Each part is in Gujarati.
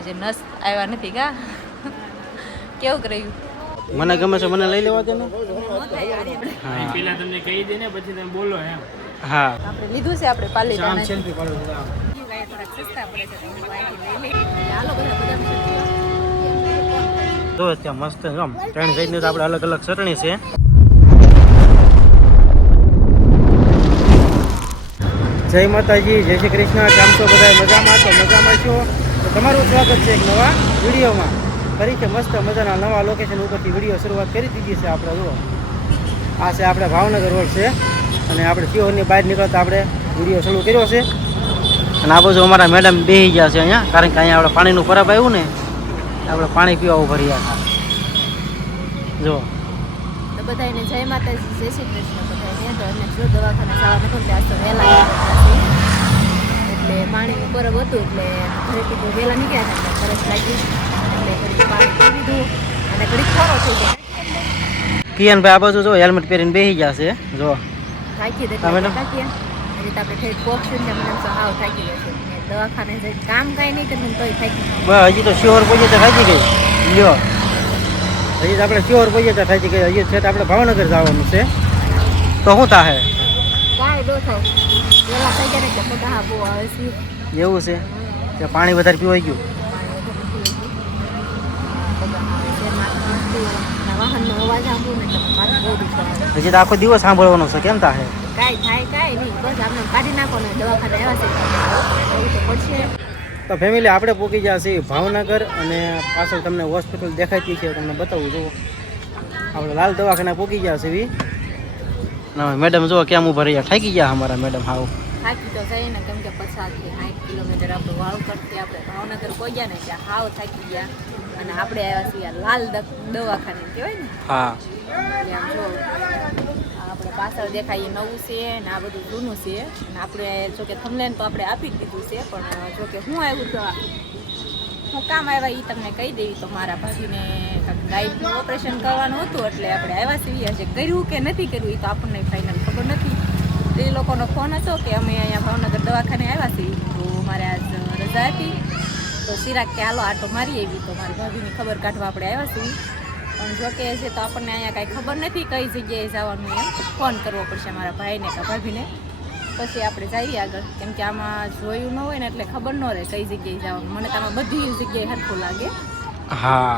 હજી નસ આવ્યા નથી કા કેવું કર્યું મને ગમે છે મને લઈ લેવા દે ને પેલા તમને કહી દે ને પછી તમે બોલો એમ હા આપણે લીધું છે આપણે પાલી આમ સેલ્ફી પાડો તો ત્યાં મસ્ત આમ 3 સાઈડની તો આપણે અલગ અલગ ચટણી છે જય માતાજી જય શ્રી કૃષ્ણ કેમ છો બધા મજામાં તો મજામાં છો તો તમારું સ્વાગત છે એક નવા વિડીયોમાં ફરી કે મસ્ત મજાના નવા લોકેશન ઉપરથી વિડીયો શરૂઆત કરી દીધી છે આપણે જુઓ આ છે આપણે ભાવનગર રોડ છે અને આપણે સિહોરની બહાર નીકળતા આપણે વિડીયો શરૂ કર્યો છે અને આ બાજુ અમારા મેડમ બેસી ગયા છે અહીંયા કારણ કે અહીંયા આપણે પાણીનું પરબ આવ્યું ને આપણે પાણી પીવા ઉભા રહ્યા હતા જો તો બધાને જય માતાજી જય શ્રી કૃષ્ણ બધાને તો અમે જો દવાખાને જવા નથી ત્યાં તો વહેલા એટલે પાણીનું પરબ હતું એટલે ઘરેથી તો વહેલા નીકળ્યા હતા તરસ લાગી એટલે ઘડી પાણી પી લીધું અને ઘડી ખોરો થઈ ગયો કિયાનભાઈ આ બાજુ જો હેલ્મેટ પહેરીને બેસી ગયા છે જો થાકી દે હા, મેડમ. થાકી હજી તો આપણે ઠેઠ પહોંચ્યું ને મને તો હાવ થાકી જશે દવાખાને જઈને કામ કાંઈ નહીં કરીને તોય થાકી હજી તો શિહોર પહોંચે તો થાકી ગઈ લ્યો હજી તો આપણે શિહોર પહોંચે તો થાકી ગઈ હજી છે તો આપણે ભાવનગર જવાનું છે તો શું થાહે કાંઈ ડો થાવ વહેલા થઈ ગયા ને કે બધા હા બહુ આવે છે એવું છે કે પાણી વધારે પીવાઈ ગયું વાહનનો અવાજ સાંભળું ને એટલે માથું બહુ દુખવા આવે. હજી તો આખો દિવસ સાંભળવાનો છે કેમ થાહે કાંઈ થાય કાંઈ નહીં બસ આપણે કાઢી નાખો ને દવાખાને આવ્યા છે એવું તો પડશે તો ફેમિલી આપણે પહોંચી ગયા છીએ ભાવનગર અને પાછળ તમને હોસ્પિટલ દેખાતી છે તમને બતાવું જુઓ આપણે લાલ દવાખાના પહોંચી ગયા છીએ મેડમ જુઓ કેમ ઉભા રહ્યા થાકી ગયા અમારા મેડમ હાવ થાકી તો જઈએ ને કેમ કે 50 થી 60 કિલોમીટર આપણે વાળ કરતી આપણે ભાવનગર પહોંચ્યા ને ત્યાં હાવ થાકી ગયા અને આપણે આવ્યા છીએ લાલ દવાખાને કહેવાય ને હા એટલે આમ જો આપણે પાછળ દેખાય એ નવું છે ને આ બધું જૂનું છે અને આપણે જો કે થમલેન તો આપણે આપી જ દીધું છે પણ જો કે હું આવ્યું તો હું કામ આવ્યા એ તમને કહી દેવી તો મારા ભાભીને ગાઈડનું ઓપરેશન કરવાનું હતું એટલે આપણે આવ્યા છીએ હશે કર્યું કે નથી કર્યું એ તો આપણને ફાઇનલ ખબર નથી એ લોકોનો ફોન હતો કે અમે અહીંયા ભાવનગર દવાખાને આવ્યા છીએ તો મારે આજ રજા હતી તો સિરાગ કે હાલો આટો મારી આવી તો મારી ભાભીની ખબર કાઢવા આપણે આવ્યા છીએ પણ જો કે છે તો આપણને અહીંયા કાંઈ ખબર નથી કઈ જગ્યાએ જવાનું એમ ફોન કરવો પડશે મારા ભાઈને કે ભાભીને પછી આપણે જઈએ આગળ કેમ કે આમાં જોયું ન હોય ને એટલે ખબર ન રહે કઈ જગ્યાએ જવાનું મને તો આમાં બધી જગ્યાએ સરખું લાગે હા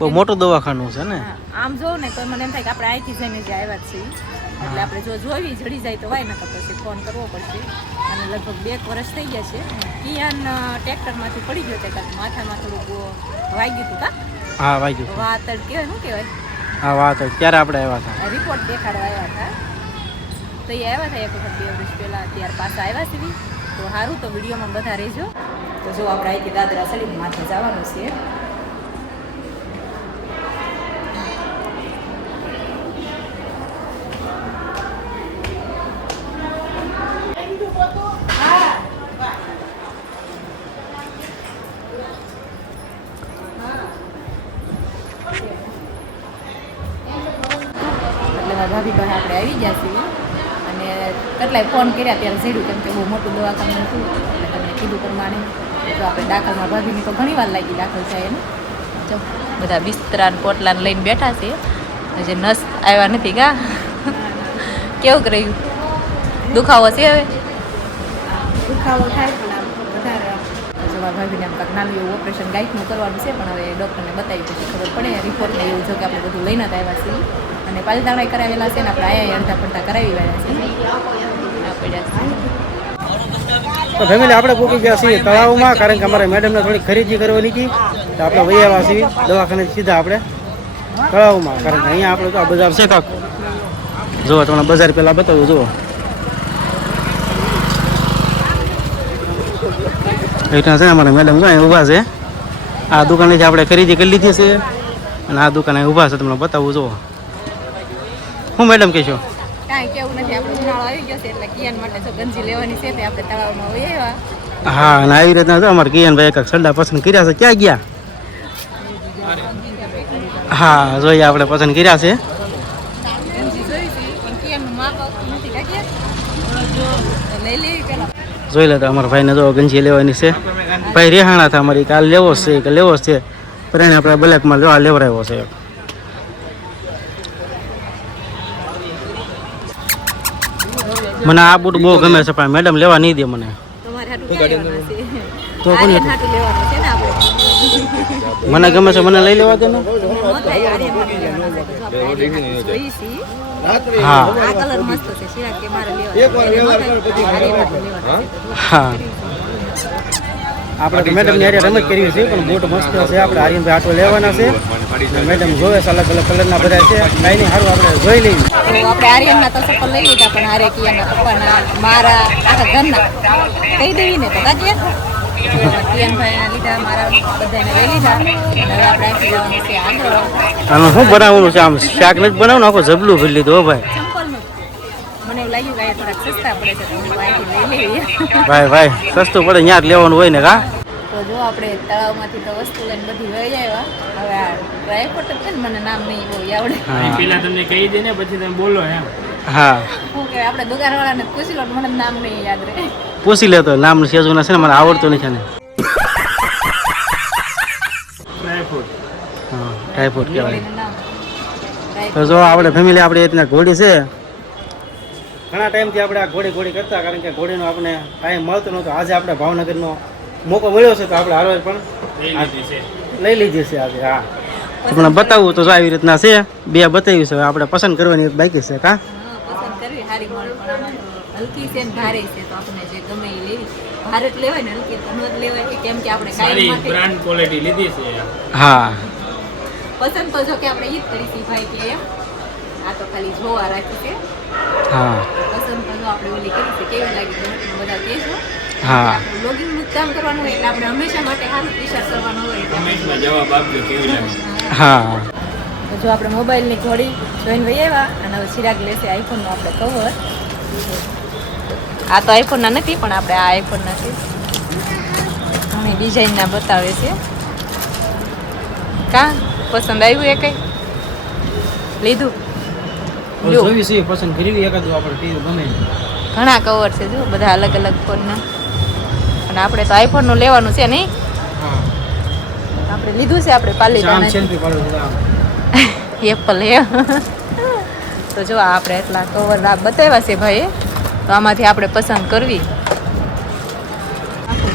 બહુ મોટું દવાખાનું છે ને હા, આમ જોઉં ને તો મને એમ થાય કે આપણે અહીંથી જઈને જે આવ્યા જ છીએ એટલે આપણે જો જોવી જડી જાય તો વાય ન તો પછી ફોન કરવો પડશે અને લગભગ 2 વર્ષ થઈ ગયા છે કિયાન ટ્રેક્ટરમાંથી પડી ગયો તે કાંઈક માથામાં થોડુંક વાગ્યું હતું કા હા વાગ્યું વાતડ કહેવાય શું કહેવાય હા વાત ત્યારે આપણે આવ્યા હતા રિપોર્ટ દેખાડવા આવ્યા હતા તો એ આવ્યા હતા એક વખત 2 વર્ષ પહેલાં અત્યારે પાછા આવ્યા છે તો સારું તો વિડીયોમાં બધા રહેજો તો જો આપણે અહીંથી દાદરા સલીમ માથે જવાનું છે ભાભી પાસે આપણે આવી ગયા છીએ અને કેટલાય ફોન કર્યા ત્યારે ઝીડું કેમ કે બહુ મોટું દવાખાનું હતું એટલે તમને કીધું પ્રમાણે તો આપણે દાખલમાં ભાભીની તો ઘણી વાર લાગી દાખલ થાય એને જો બધા બિસ્તરા ને પોટલાને લઈને બેઠા છે હજી નસ આવ્યા નથી કા કેવું કર્યું દુખાવો છે હવે દુખાવો થાય પણ વધારે જવા ભાભીને આમ કાંઈક નાનું એવું ઓપરેશન ગાઈટનું કરવાનું છે પણ હવે ડૉક્ટરને બતાવી પછી ખબર પડે રિપોર્ટને એવું જો કે આપણે બધું લઈને જ આવ્યા છીએ અને પાલતાણાઈ કરાવેલા છે ને આપણે આયા અડધા પડતા કરાવી વાળા છે આ પડ્યા તો ફેમિલી આપણે પહોંચી ગયા છીએ તળાવમાં કારણ કે અમારે મેડમને થોડી ખરીદી કરવાની હતી તો આપણે વહી આવ્યા છીએ દવાખાને સીધા આપણે તળાવમાં કારણ કે અહીંયા આપણે તો આ બજાર છે કાક જુઓ તમને બજાર પહેલાં બતાવું જુઓ એટલા છે ને અમારા મેડમ જો ઊભા છે આ દુકાનેથી આપણે ખરીદી કરી લીધી છે અને આ દુકાને ઊભા છે તમને બતાવું જુઓ હું મેડમ કહેશો કાંઈ કેવું નથી આપણે ઉનાળો આવી ગયો છે એટલે કિયાન માટે જો ગંજી લેવાની છે તે આપણે તળાવમાં વહી આવ્યા હા અને આવી રીતના તો અમારે કિયાનભાઈ એક સડા પસંદ કર્યા છે ક્યાં ગયા હા જોઈએ આપણે પસંદ કર્યા છે ગંજી જોઈ છે પણ કિયાનનું માપ આવતું નથી કાંઈ લઈ લેવી પેલા જોઈ લે તો અમારા ભાઈને જો ગંજી લેવાની છે ભાઈ રેહાણા હતા અમારી કાલ લેવો છે કે લેવો છે પણ આપણે બ્લેકમાં લેવડાવ્યો છે. મને આ બૂટ બહુ ગમે છે પણ મેડમ લેવા નહીં દે મને. તમારે હાટું ક્યાં લેવાના છે? તો કોની આર્યન હાટું લેવાનું છે ને આપણે. મને ગમે છે મને લઈ લેવા દે ને. ન થાય, આર્યન હાટું લેવાના છે. તો આપણે આર્યન હાટું જોઈએ છીએ. હા આ કલર મસ્ત છે. શિરાગ કે મારે લેવાનો છે. આર્યન હાટું લેવાના છે. તો હા આપણે તો મેડમની હારે રમત કરવી છે પણ બૂટ મસ્ત છે. આપણે આર્યનભાઈ આટો લેવાના છે. મેડમ જોવે છે અલગ અલગ કલરના બધા છે. કાંઈ નહીં સારું આપણે જોઈ લઈએ. તો આપણે આર્યનના તો ચપ્પલ લઈ લીધા પણ આર્ય કિયાના પપ્પાના મારા આખા ઘરના કહી દેવી ને તો કાઢીએ. કિયાનભાઈના લીધા મારા બધાને લઈ લીધા. અને હવે આપણે આખી જવાનું છે આગળ. આનું શું બનાવવાનું છે? આમ શાક નથી બનાવવાનું, આખું જબલું ભરી લીધું હો ભાઈ. ચંપલનું મને એવું લાગ્યું કે આ થોડાક સસ્તા પડે છે તો હું અહીંથી લઈ લેવી. ભાઈ ભાઈ સસ્તું પડે ત્યાં જ લેવાનું હોય ને કા. તો જો આપણે તળાવમાંથી તો વસ્તુ લઈને બધી લઈ આવ્યા. હવે આ ડ્રાયફ્રૂટ છે ને મને નામ નહીં બહુ આવડે. અહીં પેલા તમને કહી દે ને પછી તમે બોલો એમ. હા શું કે આપણે દુકાનવાળાને પૂછી લો મને નામ નહીં યાદ રહે. પૂછી લેતો નામ સેજુના છે ને મને આવડતું નથી ને. ડ્રાયફ્રૂટ. હા ડ્રાયફ્રૂટ કહેવાય. એનું નામ તો જો આપણે ફેમિલી આપણે રીતના ઘોડી છે. ઘણા ટાઈમથી આપણે આ ઘોડી કરતા કારણ કે ઘોડીનો આપણે ટાઈમ મળતો નહોતો. આજે આપણે ભાવનગરનો મોકો મળ્યો છે તો આપણે હારવાર પણ લઈ લીધી છે. લઈ લીધી છે આજે. હા તમને બતાવવું તો જો આવી રીતના છે. બે બતાવ્યું છે. હવે આપણે પસંદ કરવાની એક બાકી છે કા. પસંદ કરવી સારી મળે પણ આમાં તો હલકી છે ને ભારે છે તો આપણે જે ગમે એ લેવી. ભારે જ લેવાય ને હલકી તો ન જ લેવાય કેમ કે આપણે કાયમ સારી માટે બ્રાન્ડ ક્વોલિટી લીધી છે. હા પસંદ તો જો કે આપણે ઈ જ કરી છે ભાઈ કે એમ. આ તો ખાલી જોવા રાખી છે. હા પસંદ તો જો આપણે ઓલી કરી છે કેવી લાગી તો બધા કહેજો. હા લોગિંગનું જ કામ કરવાનું હોય એટલે આપણે હંમેશા માટે સારું વિચાર કરવાનો હોય. કમેન્ટમાં જવાબ આપજો કેવી લાગે. હા તો જો આપણે મોબાઈલની ઘોડી જોઈને વહી આવ્યા અને હવે ચિરાગ લેશે આઈફોનનો આપણે કવર. આ તો આઈફોનના નથી પણ આપણે આ આઈફોનના છે. ઘણી ડિઝાઇનના બતાવે છે. કા પસંદ આવ્યું એ કંઈ લીધું લ્યો. જોઈ છે પસંદ કરી એકાદું આપણે ટીવી ગમે. ઘણા કવર છે જો બધા અલગ અલગ ફોનના અને આપણે તો આઈફોનનું લેવાનું છે નહીં. હા આપણે લીધું છે આપણે પાલી આમ સેલ્ફી પાડો છે આમ. એપલ હે તો જો આ આપણે એટલા કવર આ બતાવ્યા છે ભાઈએ તો આમાંથી આપણે પસંદ કરવી.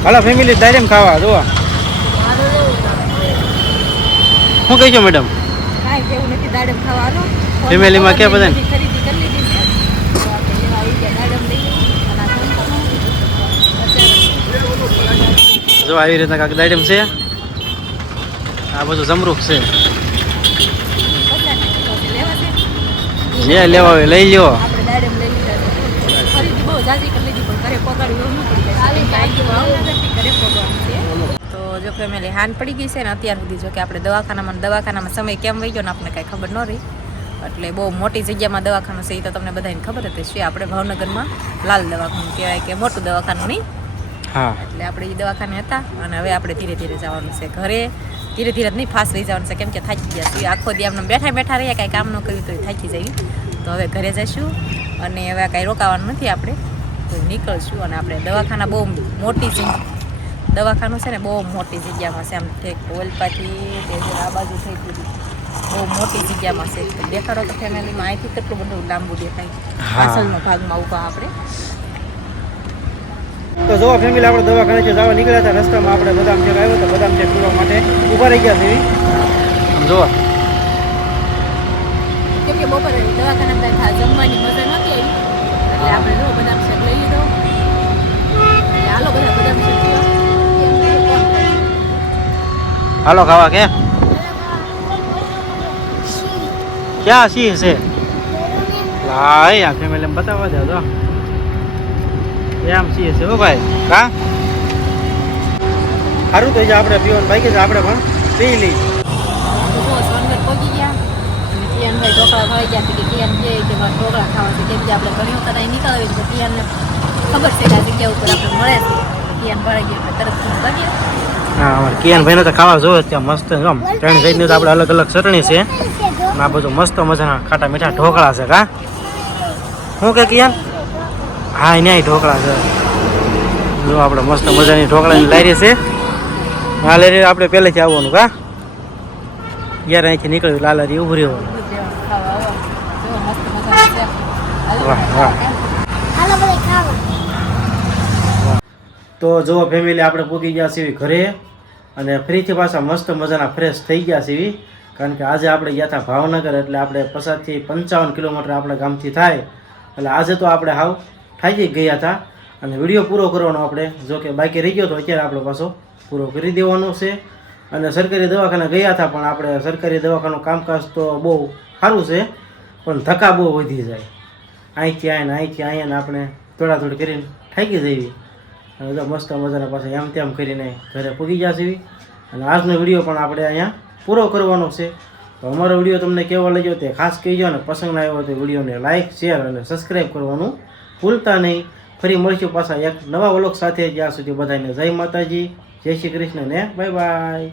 હાલો ફેમિલી દાડેમ ખાવા જો શું કહી છો મેડમ? કાંઈ કેવું નથી દાડમ ખાવાનું. ફેમિલીમાં ક્યાં બધાને? ખરીદી કરી લીધી છે તો આપણે લેવા આવી ગયા દાડમ લઈ અને આ ચંપલનું જો આવી રીતના કાંક દાડેમ છે. આ બધું જમરૂખ છે. જે લેવા હોય લઈ લ્યો. આપણે દાડમ લઈ લીધા છે. ખરીદી બહુ જાજી કરી લીધી પણ ઘરે પગાડવું એવું ન પડી જાય. ભાવનગરથી ઘરે પગાડવું છે. તો જો ફેમિલી હાન પડી ગઈ છે ને અત્યાર સુધી જો કે આપણે દવાખાનામાં સમય કેમ વહી ગયો ને આપણને કાંઈ ખબર ન રહી. એટલે બહુ મોટી જગ્યામાં દવાખાનું છે એ તો તમને બધાને ખબર જ છે. આપણે ભાવનગરમાં લાલ દવાખાનું કહેવાય કે મોટું દવાખાનું નહીં. હા એટલે આપણે એ દવાખાને હતા અને હવે આપણે ધીરે ધીરે જવાનું છે ઘરે. ધીરે ધીરે નહીં ફાસ્ટ રહી જવાનું છે કેમ કે થાકી ગયા છીએ. આખો દી આમને બેઠા રહીએ કાંઈ કામ ન કર્યું તો થાકી જઈએ. તો હવે ઘરે જઈશું અને હવે કાંઈ રોકાવાનું નથી આપણે તો નીકળશું. અને આપણે દવાખાના બહુ મોટી છે. દવાખાનું છે ને બહુ મોટી જગ્યામાં છે. આમ ઠેક ઓલપાથી તે આ બાજુ થઈ ગયું બહુ મોટી જગ્યામાં છે. દેખાડો તો ફેમિલીમાં અહીંથી કેટલું બધું લાંબુ દેખાય. પાછળનો ભાગમાં ઊભા આપણે. તો જો ફેમિલી આપણે દવાખાને જે જવા નીકળ્યા હતા રસ્તામાં આપણે બદામ શેક આવ્યો તો બદામ શેક પીવા માટે ઊભા રહી ગયા છે. આમ જોવા કેમ કે બપોરે દવાખાના જમવાની મજા નહોતી આવી એટલે આપણે જો બદામ શેક લઈ લીધો. એટલે હાલો બધા બદામ શેક પીવા. હાલો ખાવા કે ક્યાં સી છે લાય આ ફેમિલી બતાવવા દે તો એમ સી છે હો ભાઈ કા સારું તો આપણે પીવાનું બાકી છે આપણે પણ પી લઈ. તો સોનગઢ પહોંચી ગયા અને કિયાનભાઈ ઢોકળા ખાઈ ગયા કે કિયાન કહે કે મારે ઢોકળા ખાવા છે કેમ કે આપણે ઘણી વખત અહીં નીકળાવીએ તો કિયાનને ખબર છે કે આ જગ્યા ઉપર આપણે મળે છે. કિયાન ભરાઈ ગયા એટલે તરત ભાગ્યા. હા અમારે કિયાન ભાઈને તો ખાવા જોવે ત્યાં મસ્ત આમ ત્રણ સાઈડની તો આપણે અલગ અલગ ચટણી છે અને આ બધું મસ્ત મજાના ખાટા મીઠા ઢોકળા છે કા શું કે કિયાન? હા ન્યાય ઢોકળા છે જો આપણે મસ્ત મજાની ઢોકળાની લારી છે હાલે રે આપણે પહેલેથી આવવાનું કા યાર અહીંથી નીકળ્યું લાલારી ઊભું રહેવાનું. ખાવા આવો જો મસ્ત મજાનું છે. વાહ વાહ. તો જો ફેમિલી આપણે પૂકી ગયા છીએ ઘરે અને ફરીથી પાછા મસ્ત મજાના ફ્રેશ થઈ ગયા છીએ કારણ કે આજે આપણે ગયા હતા ભાવનગર એટલે આપણે 50 થી 55 કિલોમીટર આપણા ગામથી થાય એટલે આજે તો આપણે હાવ થાકી ગયા હતા અને વિડીયો પૂરો કરવાનો આપણે જો કે બાકી રહી ગયો તો અત્યારે આપણે પાછો પૂરો કરી દેવાનો છે અને સરકારી દવાખાને ગયા હતા પણ આપણે સરકારી દવાખાનું કામકાજ તો બહુ સારું છે પણ ધક્કા બહુ વધી જાય અહીંથી અહીંયા ને આપણે દોડાદોડ કરીને થાકી જઈએ અને જો મસ્ત મજાના પાછા એમ તેમ કરીને ઘરે પૂગી ગયા છીએ અને આજનો વિડીયો પણ આપણે અહીંયા પૂરો કરવાનો છે તો અમારો વિડીયો તમને કેવો લાગ્યો તે ખાસ કહેજો અને પસંદ આવ્યો તો વિડીયોને લાઇક શેર અને સબસ્ક્રાઈબ કરવાનું ભૂલતા નહીં. ફરી મળીશું પાછા એક નવા વ્લોગ સાથે. જ્યાં સુધી બધાને જય માતાજી, જય શ્રી કૃષ્ણ ને બાય બાય.